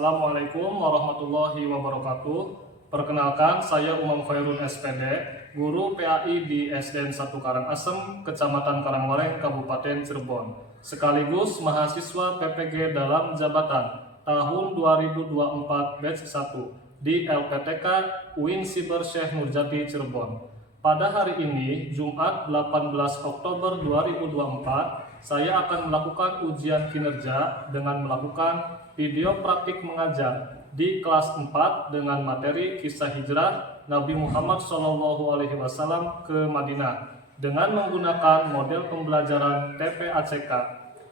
Assalamualaikum warahmatullahi wabarakatuh. Perkenalkan, saya Umam Khairun SPD, guru PAI di SDN 1 Karangasem, Kecamatan Karangwareng, Kabupaten Cirebon, sekaligus mahasiswa PPG dalam jabatan tahun 2024 batch 1 di LPTK UIN Siber Syekh Nurjati Cirebon. Pada hari ini, Jumat 18 Oktober 2024, saya akan melakukan ujian kinerja dengan melakukan video praktik mengajar di kelas 4 dengan materi kisah hijrah Nabi Muhammad SAW ke Madinah dengan menggunakan model pembelajaran TPACK.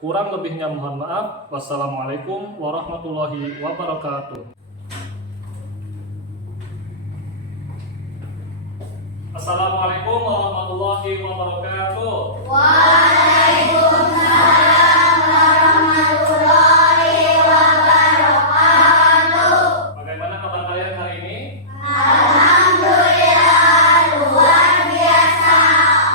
Kurang lebihnya mohon maaf. Wassalamualaikum warahmatullahi wabarakatuh. Assalamualaikum warahmatullahi wabarakatuh. Waalaikumsalam warahmatullahi wabarakatuh. Bagaimana kabar kalian hari ini? Alhamdulillah, luar biasa.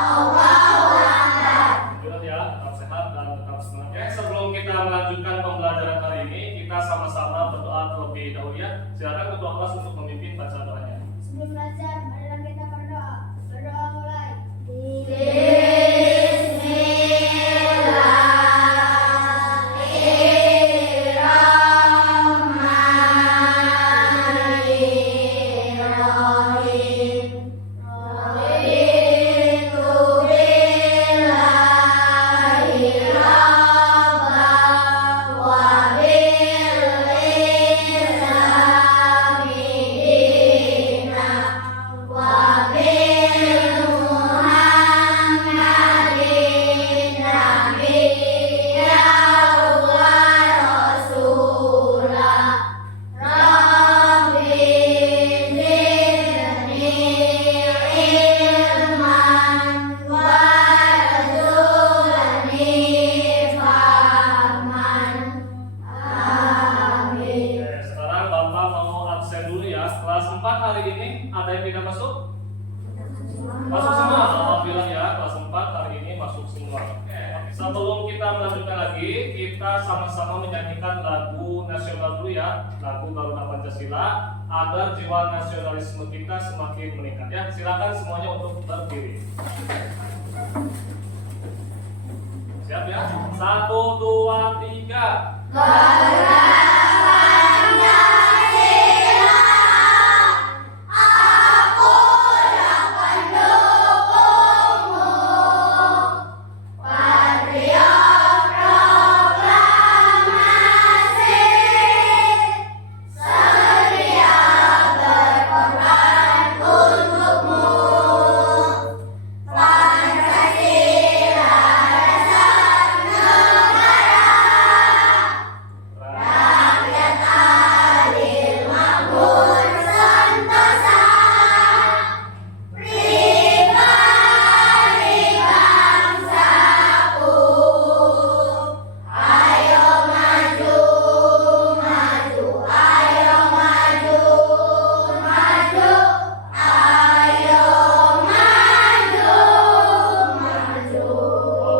Allahu Akbar. Alhamdulillah ya, tetap sehat dan tetap semangat. Sebelum kita melanjutkan pembelajaran hari ini, kita sama-sama berdoa terlebih dahulu ya. Silakan ketua kelas untuk memimpin baca doanya. Sebelum belajar, marilah kita berdoa. Berdoa mulai. Sekarang Bapak mau absen dulu ya. Kelas 4 hari ini ada yang tidak masuk? Masuk semua, alhamdulillah ya. Kelas 4 hari ini masuk semua. Sebelum kita melanjutkan lagi, kita sama-sama menyanyikan lagu nasional dulu ya, lagu Garuda Pancasila, agar jiwa nasionalisme kita semakin meningkat ya. Silakan semuanya untuk berdiri. Siap ya? 1, 2, 3.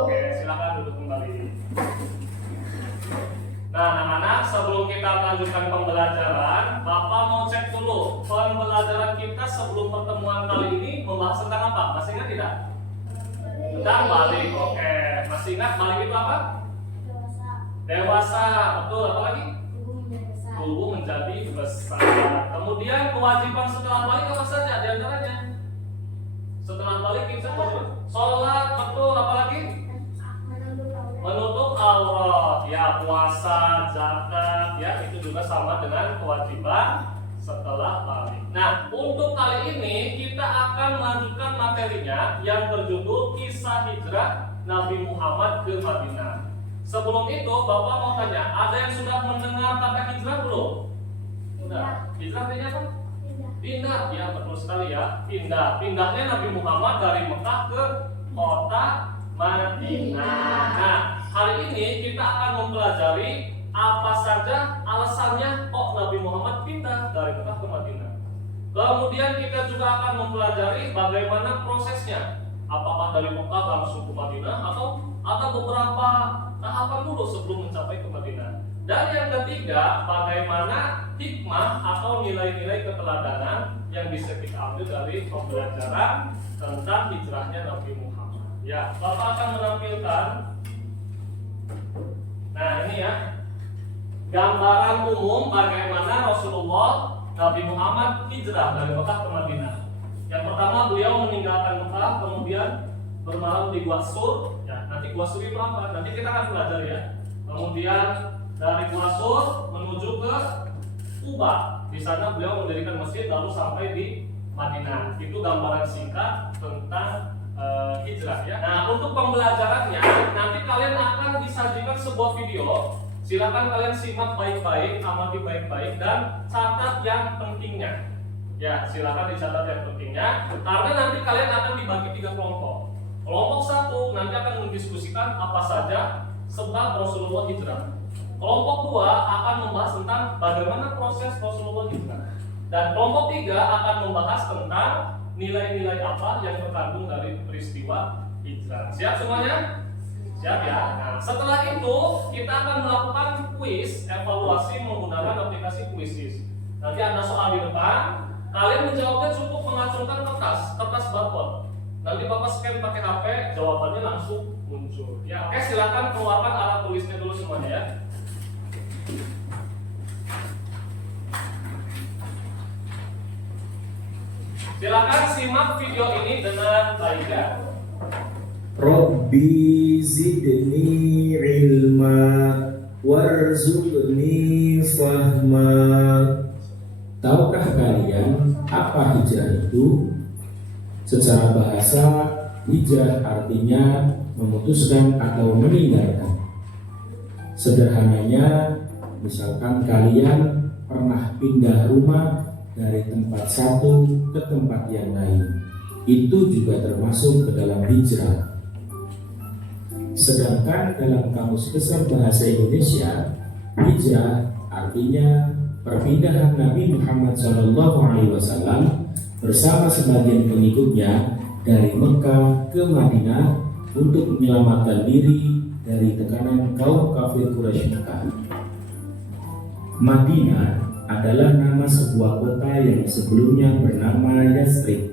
Oke, silakan duduk kembali. Nah, anak-anak, sebelum kita melanjutkan pembelajaran, Bapak mau cek dulu pembelajaran kita sebelum pertemuan kali ini membahas tentang apa? Masih ingat tidak? Tentang balik. Oke, masih ingat balik itu apa? Dewasa. Betul, apa lagi? Tubuh menjadi besar. Kemudian kewajiban setelah balik apa saja di antaranya? Setelah balik kita sholat, betul, apa lagi? Menutup aurat, ya, puasa, zakat, ya, itu juga sama dengan kewajiban setelah balik. Nah, untuk kali ini kita akan melanjutkan materinya yang berjudul kisah hijrah Nabi Muhammad ke Madinah. Sebelum itu, Bapak mau tanya, ada yang sudah mendengar kata hijrah belum? Sudah. Hijrah artinya apa? Pindah, ya, betul sekali ya. Pindah. Pindahnya Nabi Muhammad dari Mekah ke kota Madinah. Nah, hari ini kita akan mempelajari apa saja alasannya kok Nabi Muhammad pindah dari Mekah ke Madinah. Kemudian kita juga akan mempelajari bagaimana prosesnya. Apakah dari Mekah langsung ke Madinah atau ada beberapa tahapan dulu sebelum mencapai ke Madinah. Dan yang ketiga, bagaimana hikmah atau nilai-nilai keteladanan yang bisa kita ambil dari pembelajaran tentang hijrahnya Nabi Muhammad. Ya, Bapak akan menampilkan. Nah, ini ya, gambaran umum bagaimana Rasulullah Nabi Muhammad hijrah dari Mekah ke Madinah. Yang pertama, beliau meninggalkan Mekah, kemudian bermalam di Gua Sur. Ya, nanti Gua Sur itu apa? Nanti kita akan belajar ya. Kemudian dari Gua Sur menuju ke Kuba. Di sana beliau mendirikan masjid lalu sampai di Madinah. Itu gambaran singkat tentang hijrah ya. Nah, untuk pembelajarannya nanti kalian akan disajikan sebuah video. Silakan kalian simak baik-baik, amati baik-baik dan catat yang pentingnya. Ya, silakan dicatat yang pentingnya karena nanti kalian akan dibagi 3 kelompok. Kelompok 1 nanti akan mendiskusikan apa saja sebab Rasulullah hijrah. Kelompok 2 akan membahas tentang bagaimana proses Rasulullah hijrah. Dan kelompok 3 akan membahas tentang nilai-nilai apa yang terkandung dari peristiwa hijrah. Siap semuanya? Siap ya? Nah, setelah itu kita akan melakukan kuis evaluasi menggunakan aplikasi Quizizz. Nanti ada soal di depan, kalian menjawabnya cukup mengacungkan kertas barcode. Nanti Bapak scan pakai HP, jawabannya langsung muncul. Ya, oke, silakan keluarkan alat tulisnya dulu semuanya ya. Silakan simak video ini dengan baik ya. Rabbi zidni ilma warzuqni fahma. Tahukah kalian apa hijrah itu? Secara bahasa, hijrah artinya memutuskan atau meninggalkan. Sederhananya, misalkan kalian pernah pindah rumah dari tempat satu ke tempat yang lain, itu juga termasuk ke dalam hijrah. Sedangkan dalam Kamus Besar Bahasa Indonesia, hijrah artinya perpindahan Nabi Muhammad SAW bersama sebagian pengikutnya dari Mekah ke Madinah untuk menyelamatkan diri dari tekanan kaum kafir Quraisy Mekah. Madinah adalah nama sebuah kota yang sebelumnya bernama Yathrib.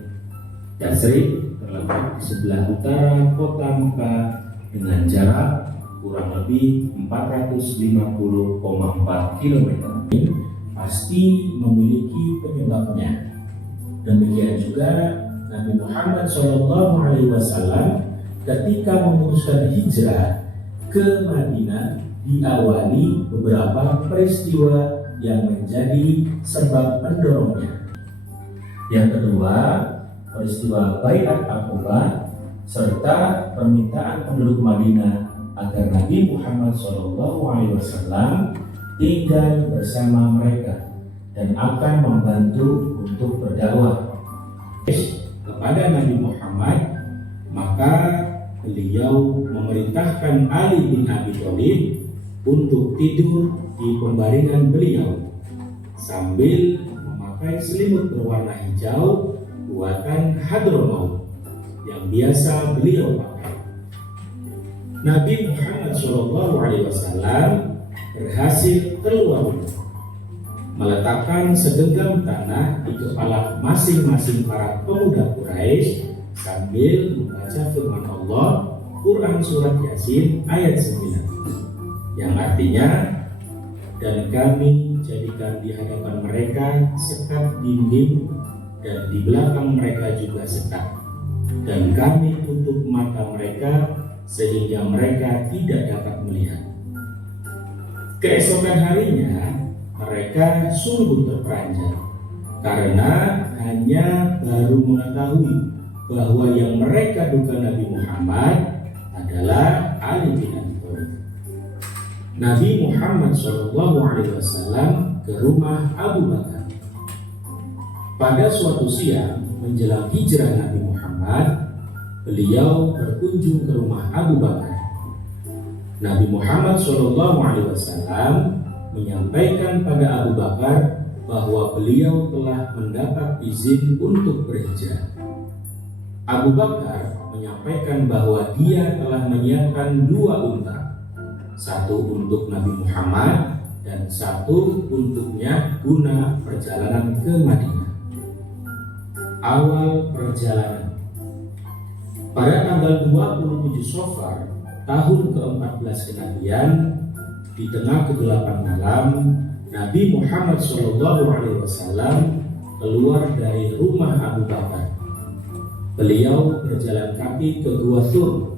Yathrib terletak di sebelah utara kota Mekah dengan jarak kurang lebih 450,4 km. Pasti memiliki penyebabnya. Demikian juga Nabi Muhammad SAW ketika memutuskan hijrah ke Madinah diawali beberapa peristiwa yang menjadi sebab mendorongnya. Yang kedua, peristiwa Baiat Aqabah serta permintaan penduduk Madinah agar Nabi Muhammad SAW tinggal bersama mereka dan akan membantu untuk berdakwah kepada Nabi Muhammad. Maka beliau memerintahkan Ali bin Abi Thalib untuk tidur di pembaringan beliau sambil memakai selimut berwarna hijau buatan Hadramaut yang biasa beliau pakai. Nabi Muhammad SAW berhasil keluar meletakkan segenggam tanah di kepala masing-masing para pemuda Quraisy sambil membaca firman Allah Quran Surat Yasin ayat 9 yang artinya, dan kami jadikan di hadapan mereka sekat dinding dan di belakang mereka juga sekat, dan kami tutup mata mereka sehingga mereka tidak dapat melihat. Keesokan harinya mereka sungguh terperanjat karena hanya baru mengetahui bahwa yang mereka duga Nabi Muhammad adalah Ali bin Abi Thalib. Nabi Muhammad SAW ke rumah Abu Bakar. Pada suatu siang menjelang hijrah Nabi Muhammad, beliau berkunjung ke rumah Abu Bakar. Nabi Muhammad SAW menyampaikan pada Abu Bakar bahwa beliau telah mendapat izin untuk berhijrah. Abu Bakar menyampaikan bahwa dia telah menyiapkan 2 unta, satu untuk Nabi Muhammad dan satu untuknya guna perjalanan ke Madinah. Awal perjalanan. Pada tanggal 27 Safar tahun ke-14 kenabian, di tengah kegelapan malam, Nabi Muhammad SAW keluar dari rumah Abu Bakar. Beliau berjalan kaki ke Gua Thur.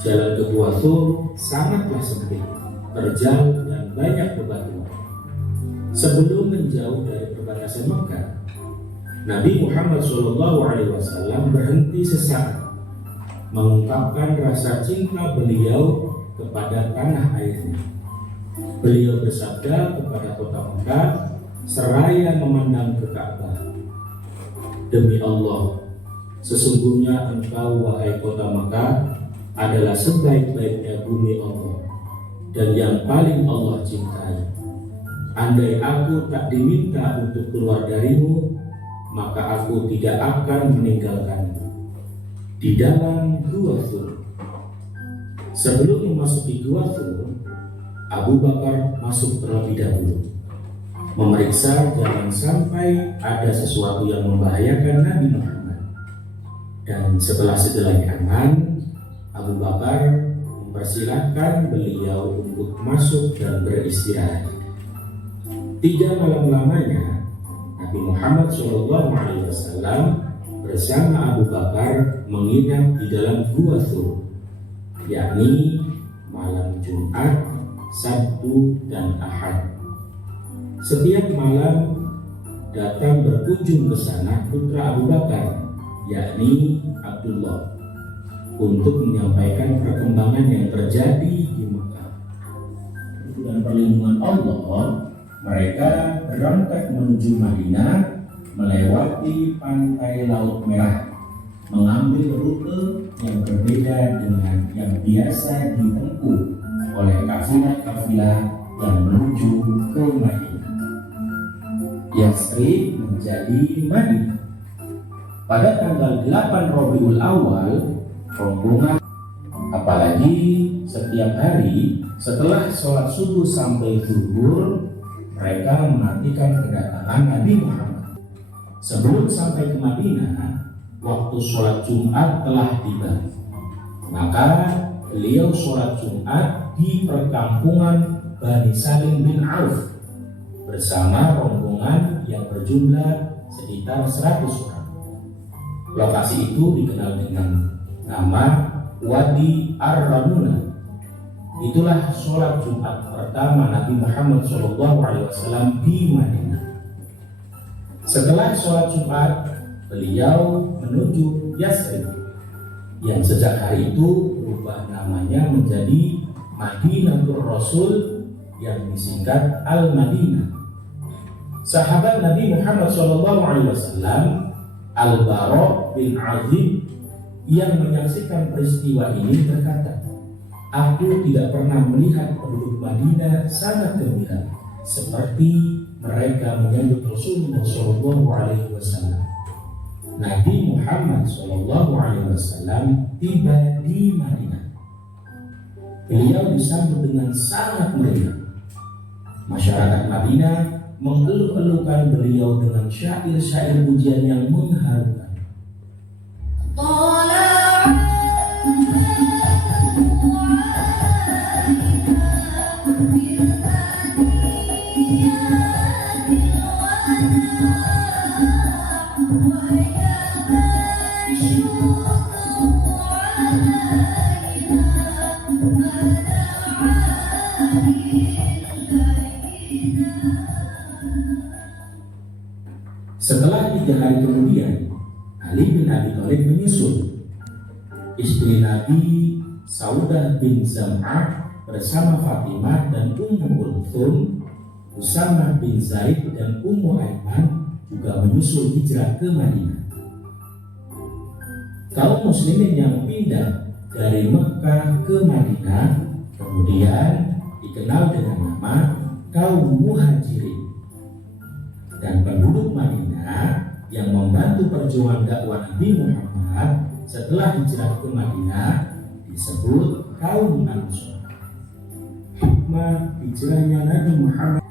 Jalan ke Gua Thur sangatlah sempit, terjal dan banyak bebatuan. Sebelum menjauh dari perbatasan Mekah, Nabi Muhammad SAW berhenti sesaat, mengungkapkan rasa cinta beliau kepada tanah airnya. Beliau bersabda kepada kota Mekah seraya memandang ke Ka'bah, "Demi Allah, sesungguhnya engkau wahai kota Mekah adalah sebaik-baiknya bumi Allah dan yang paling Allah cintai. Andai aku tak diminta untuk keluar darimu, maka aku tidak akan meninggalkanmu." Di dalam Gua Thur. Sebelum memasuki Gua Thur, Abu Bakar masuk terlebih dahulu, memeriksa jangan sampai ada sesuatu yang membahayakan Nabi Muhammad. Dan setelah segelai aman, Abu Bakar mempersilahkan beliau untuk masuk dan beristirahat. 3 malam lamanya, Nabi Muhammad SAW bersama Abu Bakar menginap di dalam Gua Thur, yakni malam Jumat, Sabtu, dan Ahad. Setiap malam datang berkunjung ke sana putra Abu Bakar, yakni Abdullah, untuk menyampaikan perkembangan yang terjadi di Mekah. Dengan perlindungan Allah, mereka berangkat menuju Madinah melewati pantai Laut Merah, mengambil rute yang berbeda dengan yang biasa ditempuh oleh kafilah-kafilah yang menuju ke Madinah. Yasrib menjadi Madinah. Pada tanggal 8 Rabiul Awal, rombongan, apalagi setiap hari setelah sholat subuh sampai zuhur, mereka menantikan kedatangan Nabi Muhammad. Sebelum sampai ke Madinah, waktu sholat Jumat telah tiba. Maka beliau sholat Jumat di perkampungan Bani Salim bin Auf bersama rombongan yang berjumlah sekitar 100 orang. Lokasi itu dikenal dengan nama Wadi Ar-Ramuna. Itulah sholat Jumat pertama Nabi Muhammad SAW di Madinah. Setelah sholat Jumat, beliau menuju Yasrib, yang sejak hari itu berubah namanya menjadi Madinatul Rasul, yang disingkat Al-Madinah. Sahabat Nabi Muhammad SAW, Al-Bara bin Azib, yang menyaksikan peristiwa ini berkata, "Aku tidak pernah melihat penduduk Madinah sangat gembira seperti mereka menyambut Rasulullah SAW. Nabi Muhammad SAW tiba di Madinah. Beliau disambut dengan sangat meriah. Masyarakat Madinah mengeluh-elukan beliau dengan syair-syair pujian yang mengharukan. Setelah 3 hari kemudian, Ali bin Abi Thalib menyusul. Istri Nabi Saudah bin Zam'ah bersama Fatimah dan Ummu Kulthum, Usama bin Zaid dan Ummu Aiman juga menyusul hijrah ke Madinah. Kaum muslimin yang pindah dari Mekah ke Madinah kemudian dikenal dengan nama kaum Muhajirin. Dan penduduk Madinah yang membantu perjuangan dakwah Nabi Muhammad setelah hijrah ke Madinah disebut kaum Ansor. hikmah hijrahnya Nabi Muhammad.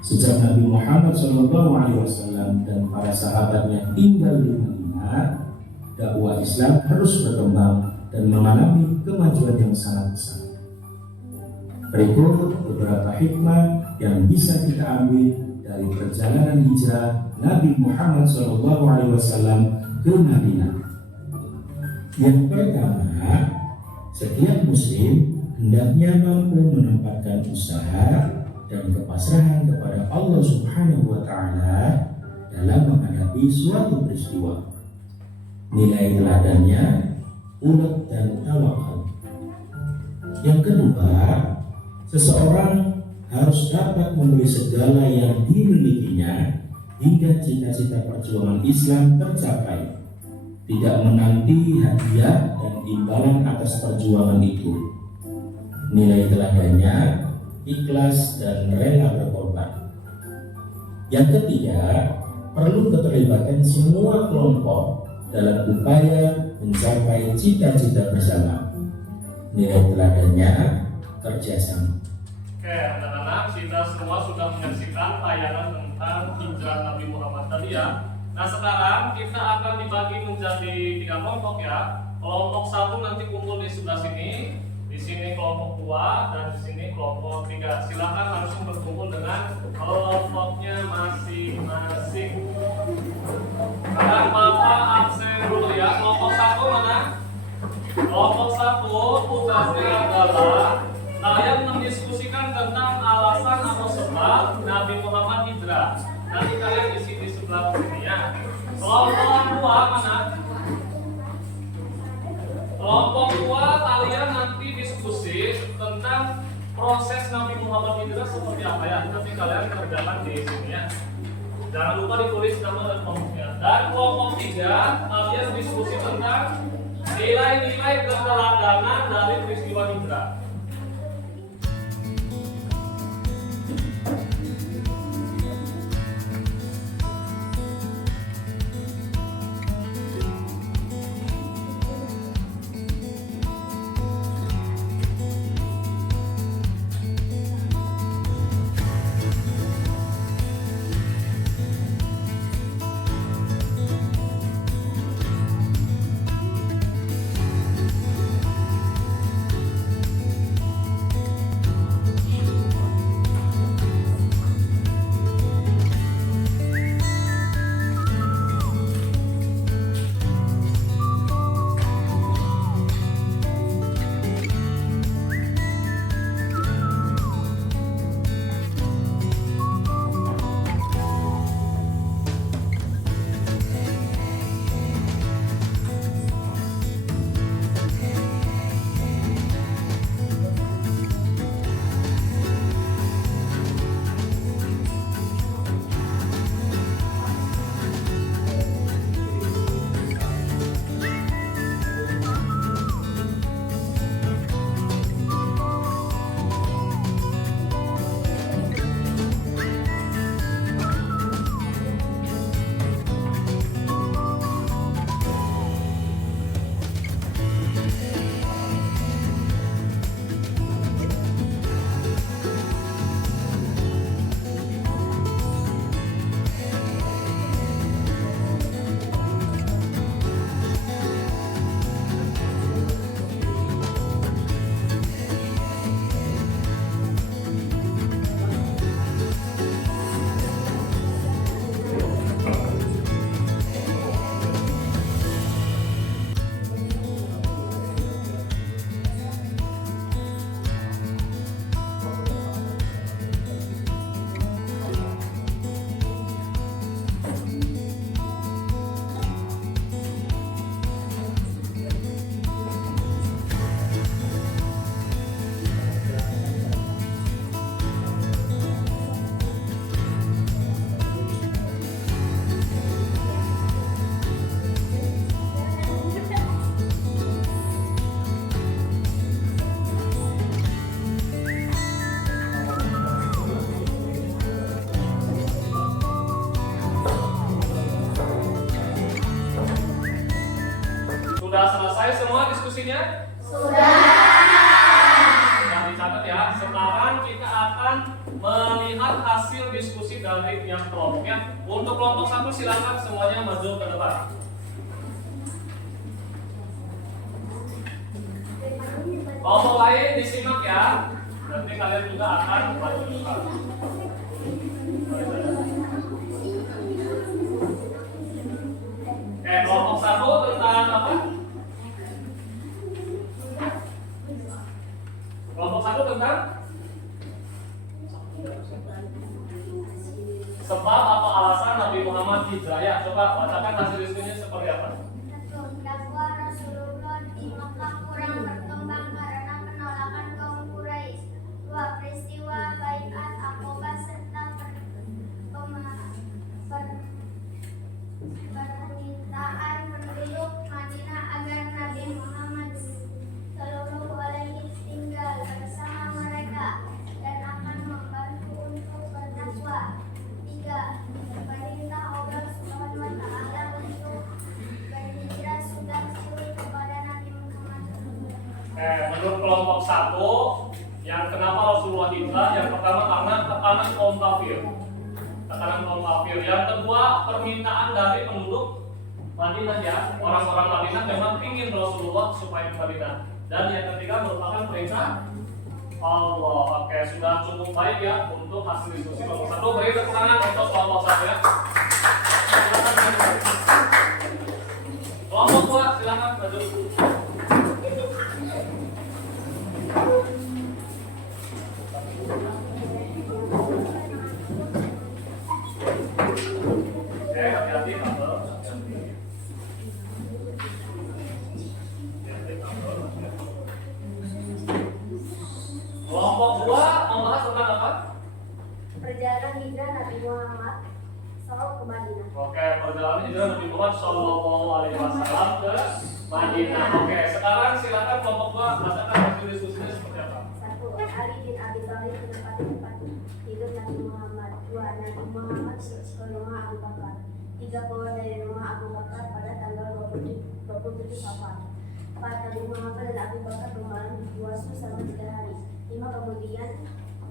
Sejak Nabi Muhammad SAW dan para sahabatnya tinggal di Madinah, dakwah Islam terus berkembang dan mengalami kemajuan yang sangat besar. Berikut beberapa hikmah yang bisa kita ambil dari perjalanan hijrah Nabi Muhammad SAW ke Madinah. Yang pertama, setiap muslim hendaknya mampu menempatkan usaha dan kepasrahan kepada Allah Subhanahu wa Ta'ala dalam menghadapi suatu peristiwa. Nilai teladannya ulet dan tawakal. Yang kedua, seseorang harus dapat memberi segala yang dimilikinya hingga cita-cita perjuangan Islam tercapai, tidak menanti hadiah dan imbalan atas perjuangan itu. Nilai teladannya ikhlas dan rela berkorban. Yang ketiga, perlu keterlibatan semua kelompok dalam upaya mencapai cita-cita bersama. Nilai teladannya kerjasama. Oke, anak-anak, kita semua sudah menyaksikan tayangan tentang hijrah Nabi Muhammad tadi ya. Nah, sekarang kita akan dibagi menjadi 3 kelompok ya. Kelompok 1 nanti kumpul di sebelah sini. Di sini kelompok 2 dan di sini kelompok 3. Silakan langsung berkumpul dengan kelompoknya masing-masing. Sekarang Bapak absen dulu ya. Kelompok 1 mana? Kelompok 1 tugasnya adalah kalian mendiskusikan tentang alasan atau sebab Nabi Muhammad hijrah. Nanti kalian isi di sebelah sini ya. Kelompok 2 mana? Kelompok 2 kalian nanti diskusi tentang proses Nabi Muhammad hijrah seperti apa ya. Nanti kalian kerjakan di sini ya. Jangan lupa ditulis nama dan kelompoknya. Dan kelompok 3 kalian diskusi tentang nilai-nilai keteladanan dari peristiwa hijrah. Sudah selesai semua diskusinya? Sudah dicatat ya. Sekarang kita akan melihat hasil diskusi dari yang kelompoknya. Untuk kelompok 1 silakan semuanya maju ke depan. Kelompok lain disimak ya. Nanti kalian juga akan maju ke depan. Kelompok 1 tentang apa? Kelompok 1 tentang sebab atau alasan Nabi Muhammad hijrah. Ya, coba bacakan hasil diskusinya seperti apa. Dakwah Rasulullah di Makkah kurang berkembang karena penolakan kaum Quraisy. 2. Peristiwa Baiat Aqabah serta permintaan penduduk Madinah agar Nabi Muhammad Shallallahu Alaihi tinggal bersama mereka dan akan membantu untuk berdakwah. 3. Perintah Allah Subhanahu Wa Taala untuk berhijrah sudah turun kepada Nabi Muhammad. Menurut kelompok 1, yang kenapa Rasulullah hijrah? Yang pertama karena tekanan kaum kafir. Yang kedua, permintaan dari penduduk Madinah ya. Orang-orang Madinah memang ingin Rasulullah supaya ke Madinah. Dan yang ketiga merupakan perintah Allah. Oke, sudah cukup baik ya untuk hasil diskusi kelompok 1. Beri tepuk tangan untuk kelompok 1 ya. Kelompok 2 silakan maju. Hati-hati kabel. Kelompok 2 membahas tentang apa? Perjalanan hijrah Nabi Muhammad SAW ke Madinah. Oke, perjalanan hijrah Nabi Muhammad Shallallahu Alaihi Wasallam ke Madinah. Oke, sekarang silakan kelompok 2 bacakan hasil diskusinya seperti apa. 1. Ali bin Abi Thalib menempati tempat tidur Nabi Muhammad. 2. Nabi Muhammad ke rumah Abu Bakar. 3. Keluar dari rumah Abu Bakar pada tanggal 27 Safar. 4. Nabi Muhammad dan Abu Bakar bermalam di Gua Sur selama 3 hari. 5. Kemudian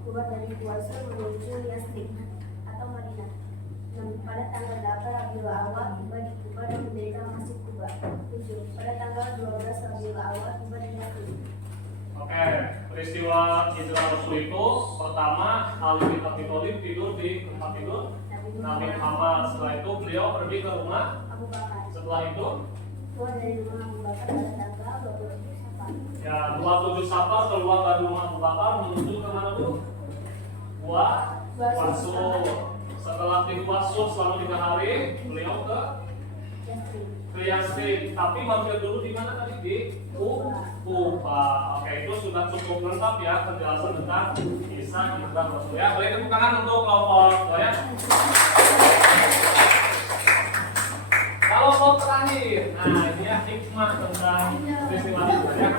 keluar dari Gua Sur menuju Yasrib atau Madinah. 6. Pada tanggal 8 Rabiul Awal tiba di Kuba dan mendirikan Masjid Kuba. 7. Pada tanggal 12 Rabiul Awal tiba di Yasrib. Oke, peristiwa hijrah Rasul itu pertama Ali bin Abi Thalib tidur di tempat tidur Nabi Muhammad. Setelah itu beliau pergi ke rumah Abu Bakar. Setelah itu Keluar dari rumah Abu Bakar pada tanggal 27 Safar. ya 27 Safar keluar dari rumah Abu Bakar menuju ke mana dulu? Gua Sur. Setelah di Gua Sur selama 3 hari beliau ke Yasrib. Tapi mampir dulu di mana tadi? Di Kuba. Oke, itu sudah cukup lengkap ya penjelasan tentang kisah hijrah Rasul ya. Beri tepuk tangan untuk kelompok 2 ya. Kelompok terakhir. Nah, ini ya hikmah tentang peristiwa hijrah ya.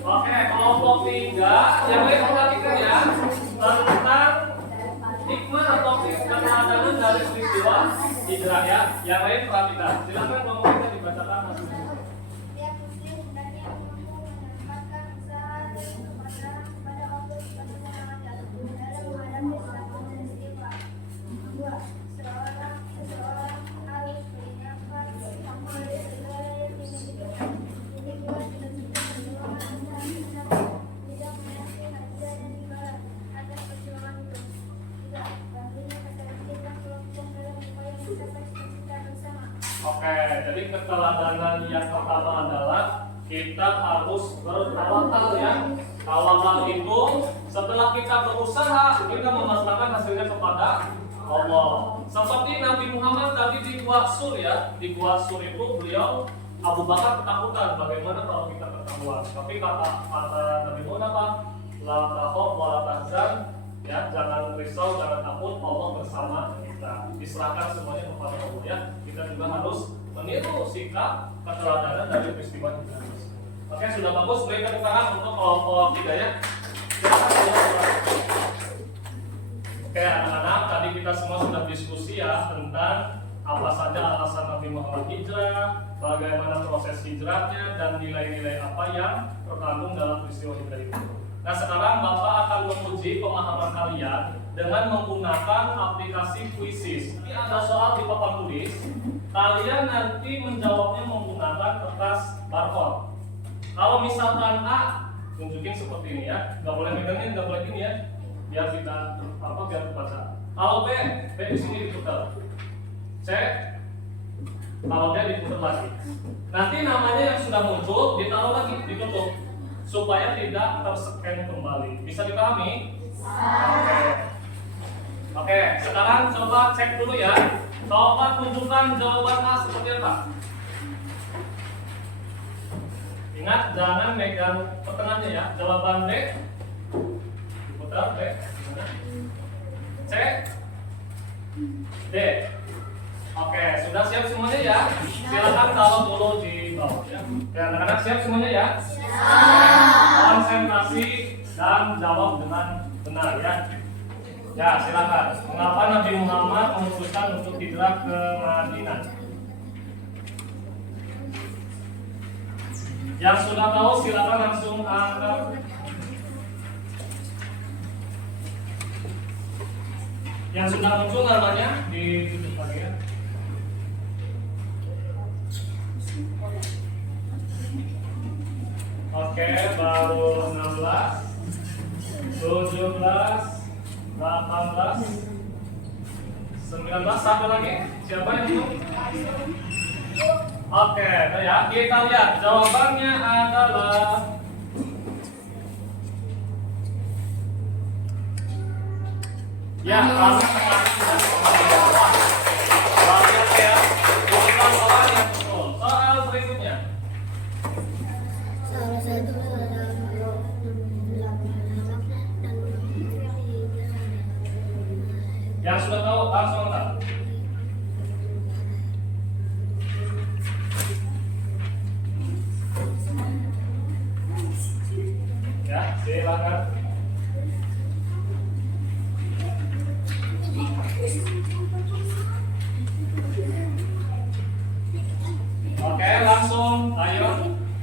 Oke, kelompok 3 yang lain perhatikan ya tentang hikmah atau peneladanan dari peristiwa hijrah ya. Yang lain perhatikan. Silakan kelompok 3 dibacakan hasilnya. Setiap muslim hendaknya mampu menempatkan usaha dan kepada Allah Subhanahu wa Ta'ala dalam menghadapi setiap peristiwa. 2. Seseorang harus menyiapkan amal dari segala yang dimilikinya. Ini juga dilanjutkan perjuangan untuk tidak menanti hadiah dan imbalan atas perjuangan itu. 3. Bantunya keterlibatan kelompok dalam upaya mencapai cita-cita bersama. Oke, jadi keteladanan yang pertama adalah kita harus bertawakal ya. Tawakal itu setelah kita berusaha kita memasrahkan hasilnya kepada Allah. Seperti Nabi Muhammad tadi di Gua Sur ya. Di Gua Sur itu beliau Abu Bakar ketakutan bagaimana kalau kita ketahuan. Tapi kata Nabi Muhammad apa? La takhaf wa la tahzan. Ya, jangan risau, jangan takut, Allah bersama kita. Diserahkan semuanya kepada Allah ya. Kita juga harus meniru sikap keteladanan dari peristiwa itu. Oke, sudah bagus. Beri tepuk tangan untuk kelompok 3 ya. Silakan. Oke anak-anak, tadi kita semua sudah diskusi ya tentang apa saja alasan Nabi Muhammad hijrah, bagaimana proses hijrahnya, dan nilai-nilai apa yang terkandung dalam peristiwa hijrah itu. Nah sekarang Bapak akan menguji pemahaman kalian dengan menggunakan aplikasi Quizzes. Ini ada soal di papan tulis. Kalian nanti menjawabnya menggunakan kertas barcode. Kalau misalkan A, tunjukin seperti ini ya. Nggak boleh megangin, nggak boleh gini ya. Biar kita biar terbaca. Kalau B di sini diputar. C, kalau D diputar lagi. Nanti namanya yang sudah muncul ditaruh lagi, ditutup supaya tidak terscan kembali. Bisa dipahami? Oke, sekarang coba cek dulu ya. Coba tunjukkan jawaban A seperti apa. Ingat, jangan megang pertengahannya ya. Jawaban D diputar, B. C, D. Oke, sudah siap semuanya ya? Silakan taruh dulu di bawah ya. Oke, anak-anak siap semuanya ya? Konsentrasi dan jawab dengan benar ya. Ya, silakan. Mengapa Nabi Muhammad memutuskan untuk hijrah ke Madinah? Yang sudah tahu silakan langsung angkat. Yang sudah muncul namanya ditutup lagi ya. Oke, baru 16, 17, 18, 19, satu lagi. Siapa yang itu? Oke, ya kita lihat jawabannya adalah ya, karena kemarin sudah lihat ya, bukan soal yang betul. Soal berikutnya. Salah satu Yang sudah tahu langsung angkat. Ya, silakan. Oke, langsung ayo.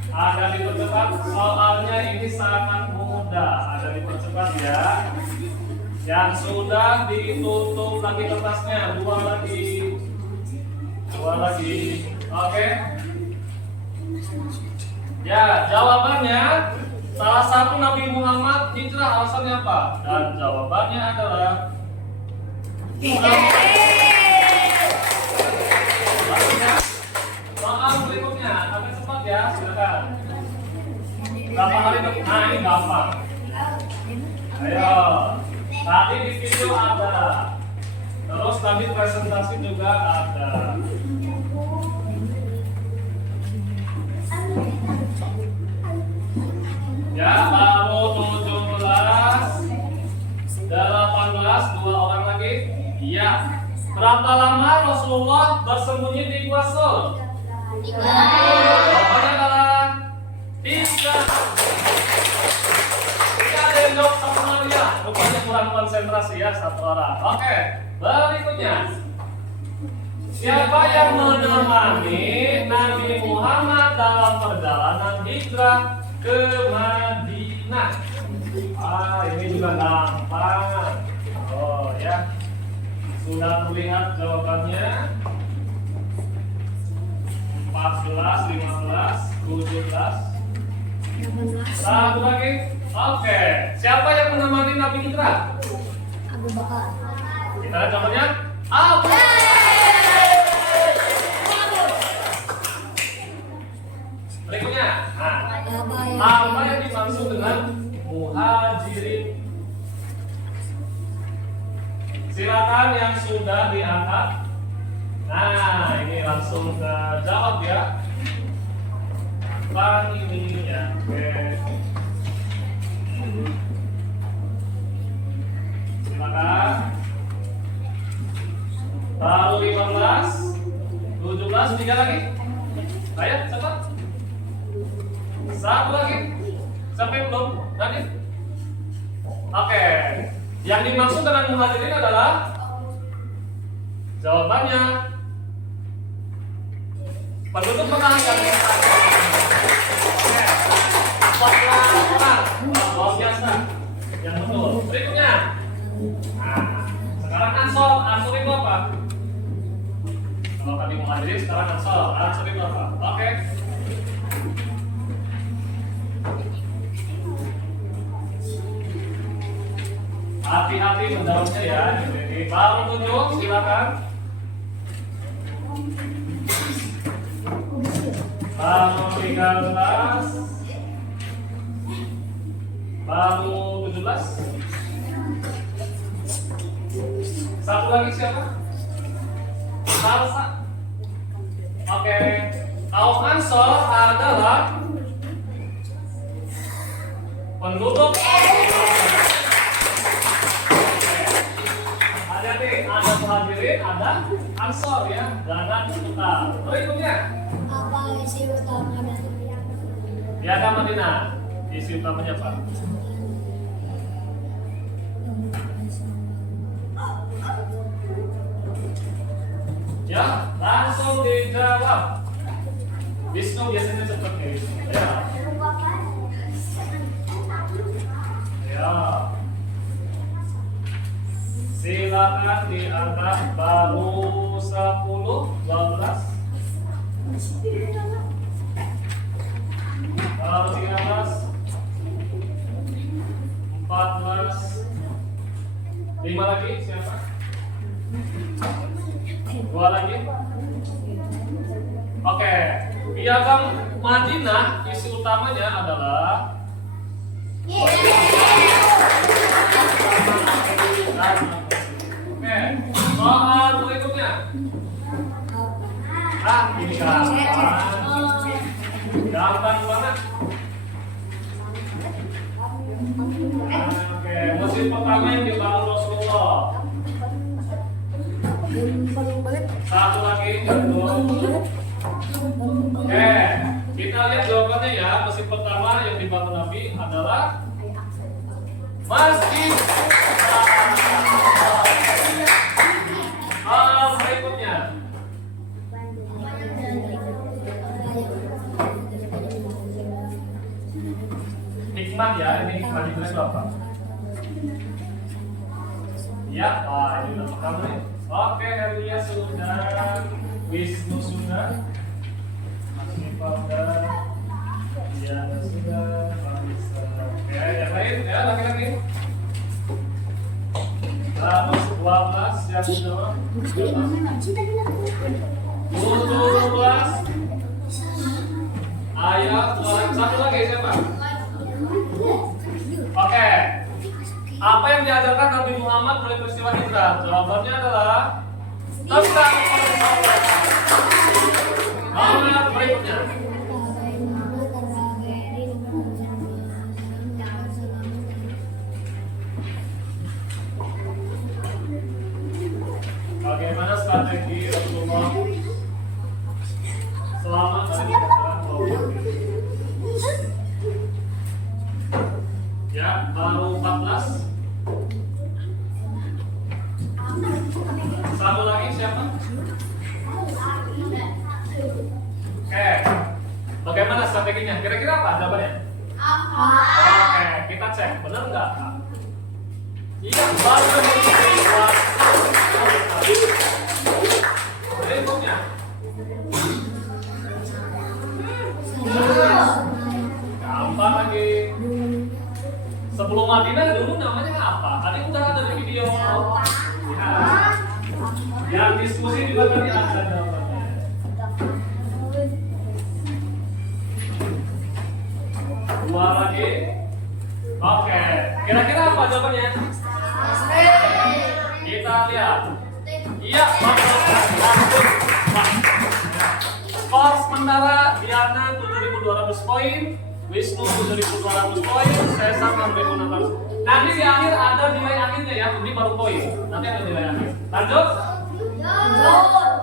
Ada dipercepat. Soalnya ini sangat mudah. Ada dipercepat ya. Yang sudah ditutup lagi kertasnya, dua lagi. Oke. Ya, jawabannya salah satu Nabi Muhammad hijrah alasannya apa? Dan jawabannya adalah soal berikutnya, agak cepat ya, silakan. Berapa kali? Nah, ini gampang. Ayo. Tadi di video ada, terus tadi presentasi juga ada. Ya, baru 17, 18, dua orang lagi. Iya. Berapa lama Rasulullah bersembunyi di Gua Sur? 3 Jawabannya adalah 3. Ada yang jawab satu lagi ya, rupanya kurang konsentrasi ya satu orang. Oke, berikutnya. Siapa yang menemani Nabi Muhammad dalam perjalanan hijrah ke Madinah? Ini juga gampang. Oh ya, sudah terlihat jawabannya. 14, 15, 17, 1 lagi. Oke, siapa yang menemani Nabi hijrah? Abu Bakar. Kita lihat contohnya. Abu. Berikutnya. Nah, apa yang dimaksud dengan muhajirin? Silakan yang sudah diangkat. Nah, ini langsung ke jawab ya. Bang ini ya. Oke. Silakan. Baru 15, 17, 3 lagi. Ayo, cepat. 1 lagi. Sampai belum? Nanti. Oke. Yang dimaksud dengan muhajirin adalah jawabannya penduduk Mekah yang oke, 14 orang, luar biasa. Yang betul. Berikutnya, nah, sekarang Ansor. Ansor itu apa? Kalau tadi muhajirin, sekarang Ansor. Ansor itu apa? Oke. Hati-hati menjawabnya ya. Jadi baru 7, silakan. Baru 13. Baru 17. Satu lagi siapa? Salsa. Oke. Kaum Ansor adalah penduduk. Ada muhajirin, ada Ansor ya, dan total. Berikutnya. Apa isi utama dari Piagam Madinah. Isi utamanya apa? Ya, langsung dijawab. Wisnu biasanya seperti itu. Ya. Ya. Silakan diangkat baru 10, 12. Baru 13. 14. 5 lagi siapa? 2 lagi. Oke, piagam Madinah isi utamanya adalah oke, soal berikutnya. Ini gampang banget. Oke, musim pertama yang dibangun Rasulullah. Satu lagi, oke, kita lihat jawabannya ya. Musim pertama yang dibangun Nabi adalah Masjid. Berikutnya. Hikmah ya, ini hikmah itu apa? Ya, ini udah pertama nih. Oke, Helia sudah, Wisnu sudah, Masifah sudah, Diana sudah, Marisa. Oke, yang lain ya, laki-laki. 12 yang sudah. 17 ayat 1 lagi siapa? Oke. Apa yang diajarkan Nabi Muhammad melalui peristiwa hijrah? Jawabannya adalah tentang ayat berikutnya. Bagaimana strategi Rasulullah selama dari perjalanan ya, baru 14. Satu lagi siapa? Oke, bagaimana strateginya? Kira-kira apa jawabannya? Oke, kita cek, benar nggak? Iya, baru berikutnya. Gampang lagi. Sebelum Madinah dulu namanya apa? Tadi udah ada di video. Ya. Yang diskusi juga tadi ada jawabannya. Dua lagi. Oke, kira-kira apa jawabannya? Kita lihat. Iya, skor sementara Diana 7.200 poin, Wisnu 7.200 poin, Cesar 6.600. Nanti di akhir ada nilai akhirnya ya, ini baru poin. Nanti ada nilai akhir. Lanjut?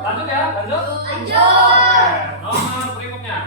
Lanjut ya, lanjut? Oke, nomor berikutnya.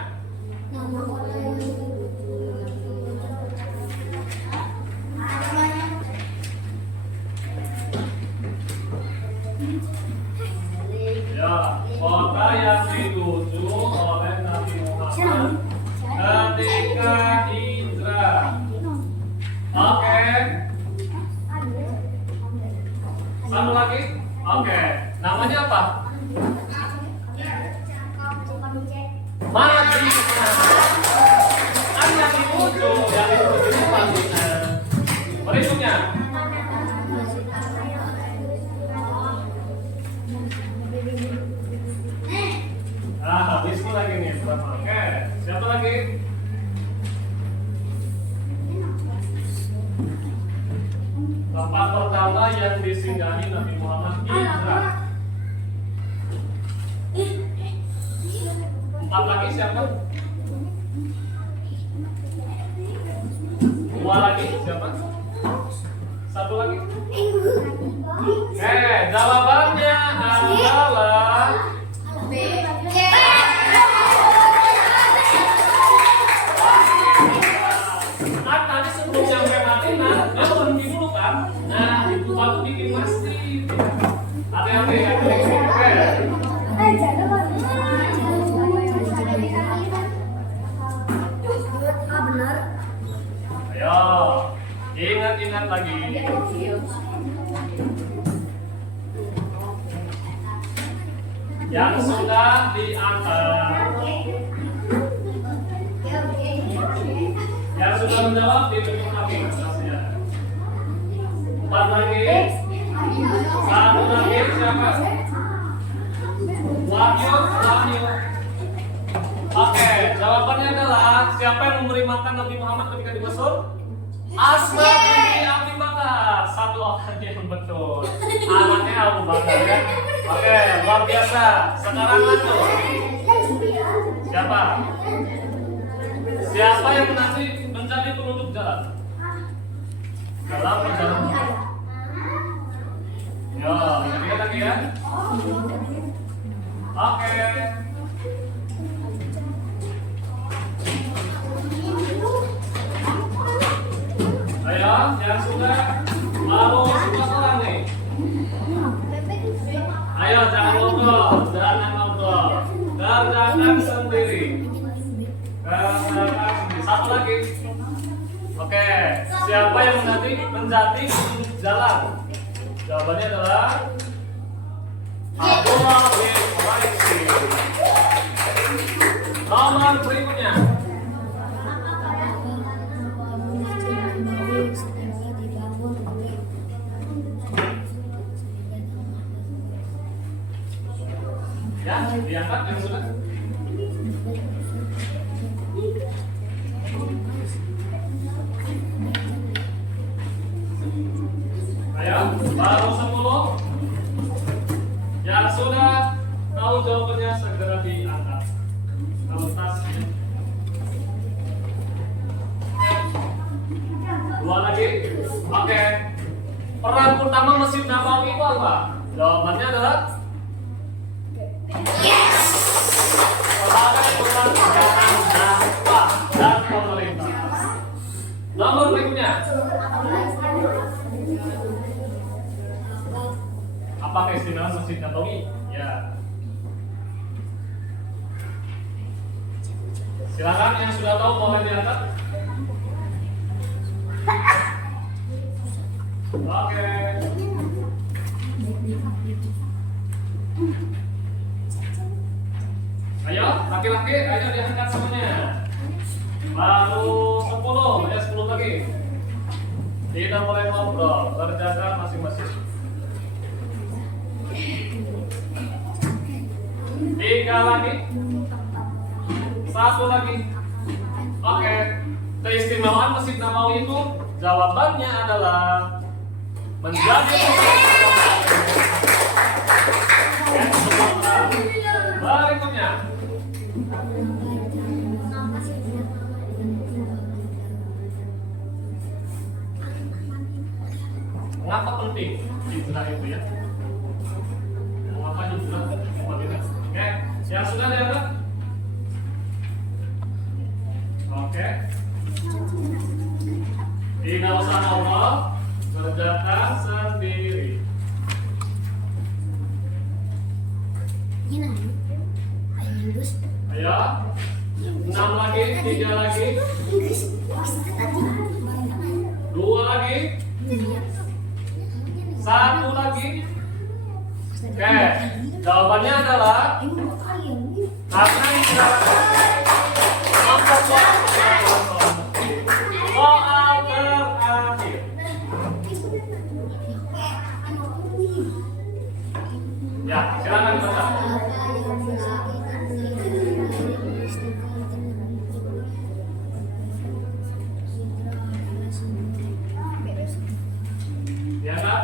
Tempat pertama yang disinggahi Nabi Muhammad hijrah. 4 lagi siapa? 2 lagi siapa? 1 lagi? Jawabannya adalah kan tadi sebelum nyampe Madinah dia berhenti dulu kan? Nah itu baru bikin masjid. Hati-hati ya. Ayo, ingat-ingat lagi. Yang sudah diangkat, yang sudah menjawab ditunjuk kami atasnya. 4 lagi, 1 lagi siapa? Wahyu. Oke, jawabannya adalah siapa yang memberi makan Nabi Muhammad ketika digusur? Asma binti Abi Bakar. 1 orang yang betul. Anaknya Abu Bakar ya. Oke, luar biasa. Sekarang lanjut. Siapa? Siapa yang nanti menjadi penutup jalan? Dalam perjalanan. Yo, ingat lagi ya. Oke. Ayo, yang sudah baru 11 orang nih. Ayo, jangan ngobrol. Kerjakan sendiri. 1 lagi. Oke, siapa yang menjadi penutup jalan? Jawabannya adalah Abdullah bin Quraisy. Nomor berikutnya. Ya, diangkat yang sudah. Ayo, baru 10. Yang sudah tahu jawabannya segera diangkat. Kalau tasnya. 2 lagi. Oke. Peran utama Masjid Nabawi itu apa? Jawabannya adalah sebagai peran kegiatan dakwah dan pemerintah. Nomor berikutnya. Apa keistimewaan Masjid Nabawi? Ya. Silakan yang sudah tahu boleh diangkat. Oke. Ayo, laki-laki, ayo diangkat semuanya. Baru 10, ya 10 lagi. Tidak boleh ngobrol, kerjakan masing-masing. 3 lagi. 1 lagi. Oke. Keistimewaan Masjid Nabawi itu jawabannya adalah menjadi berikutnya. Mengapa penting hijrah itu ya? Mengapa hijrah? Oke, yang sudah diangkat? Oke. Tidak usah ngobrol, kerjakan sendiri. Ayo, 6 lagi, 3 lagi, 2 lagi, 1 lagi. Oke, jawabannya adalah karena hijrah. Soal terakhir. Ya, silakan dibaca.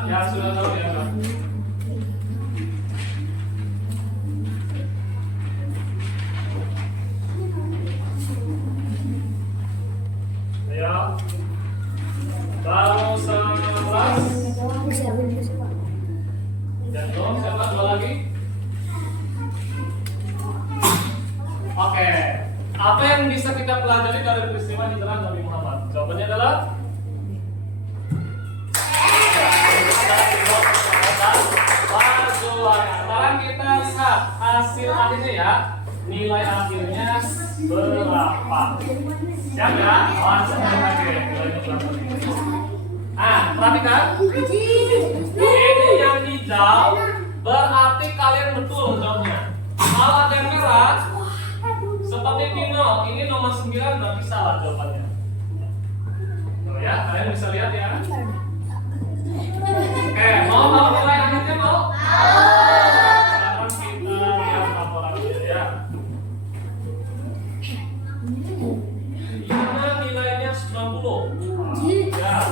yang sudah tahu ya. Ayo. Baru 11. Dan belum siapa dua lagi? Oke. Apa yang bisa kita pelajari dari peristiwa hijrah Nabi Muhammad? Jawabannya adalah sekarang kita lihat hasil akhirnya ya. Nilai akhirnya berapa? Siap ya? Langsung lagi. Perhatikan. Ini yang hijau berarti kalian betul jawabnya. Kalau ada yang merah seperti Pino, ini nomor 9 berarti salah jawabannya. Tuh ya, kalian bisa lihat ya. Oke, mau tahu nilai akhirnya mau? Sekarang kita lihat laporannya ya. Ini nilainya 90. Ya,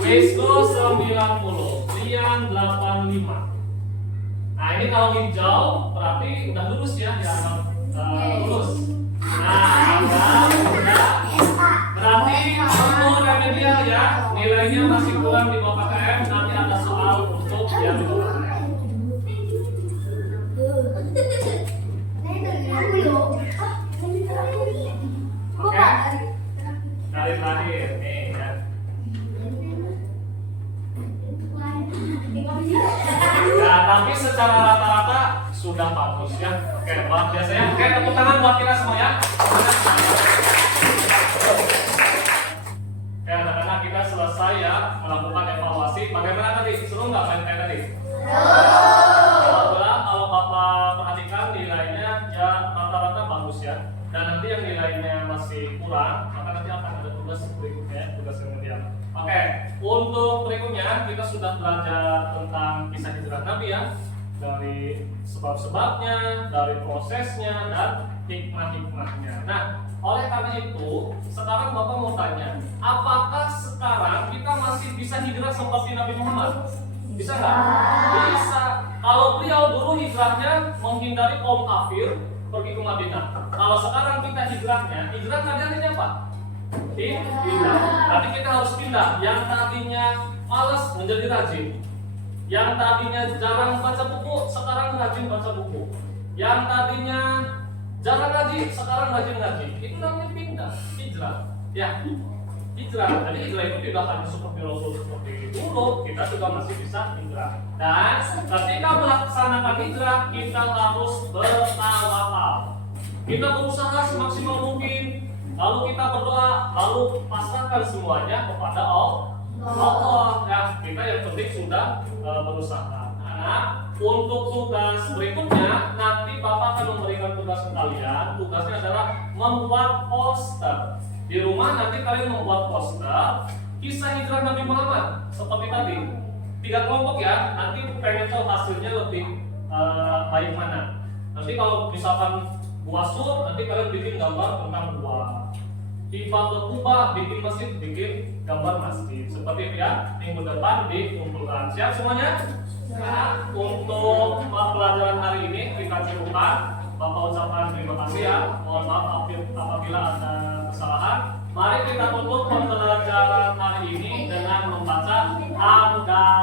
Wisnu 90, Rian 85. Nah ini kalau hijau berarti udah lulus ya, lulus. Nah, berarti untuk remedial ya, nilainya masih kurang di bawah KKM. Nanti ada soal untuk yang di bawah KKM. Oke, dari terakhir nih ya. Ya, tapi secara rata-rata sudah bagus ya. Oke, luar biasa ya. Oke, tepuk tangan buat kita semua ya. Oke, anak-anak kita selesai ya melakukan evaluasi. Bagaimana tadi? Seru nggak main kayak tadi? Alhamdulillah, kalau Bapak perhatikan nilainya ya rata-rata bagus ya. Dan nanti yang nilainya masih kurang, maka nanti akan ada tugas berikutnya, tugas remedial. Oke, untuk berikutnya kita sudah belajar tentang kisah hijrah Nabi ya, dari sebab-sebabnya, dari prosesnya, dan hikmah-hikmahnya. Nah, oleh karena itu, sekarang Bapak mau tanya, apakah sekarang kita masih bisa hijrah seperti Nabi Muhammad? Bisa nggak? Bisa. Kalau beliau dulu hijrahnya menghindari kaum kafir, pergi ke Madinah. Kalau sekarang kita hijrahnya, hijrah tadi artinya apa? Pindah. Berarti kita harus pindah. Yang tadinya malas menjadi rajin. Yang tadinya jarang baca buku, sekarang rajin baca buku. Yang tadinya jarang ngaji, sekarang rajin ngaji. Itu namanya pindah, hijrah. Ya, hijrah. Jadi hijrah itu tidak hanya seperti Rasul seperti dulu, kita juga masih bisa hijrah. Dan ketika melaksanakan hijrah, kita harus bertawakal. Kita berusaha semaksimal mungkin. Lalu kita berdoa, lalu pasrahkan semuanya kepada Allah. Ya, kita yang penting sudah berusaha. Nah, untuk tugas berikutnya, nanti Bapak akan memberikan tugas ke kalian. Tugasnya adalah membuat poster. Di rumah nanti kalian membuat poster kisah hijrah Nabi Muhammad seperti tadi. 3 kelompok ya. Nanti pengen tahu hasilnya lebih baik mana. Nanti kalau misalkan buah sur, nanti kalian bikin gambar tentang buah. Tiba ke Kubah, bikin masjid, bikin gambar masjid. Seperti itu ya, minggu depan dikumpulkan. Siap semuanya? Nah, untuk pelajaran hari ini kita cukupkan. Bapak ucapkan terima kasih ya. Mohon maaf apabila ada kesalahan. Mari kita tutup pembelajaran hari ini dengan membaca Hamdalah.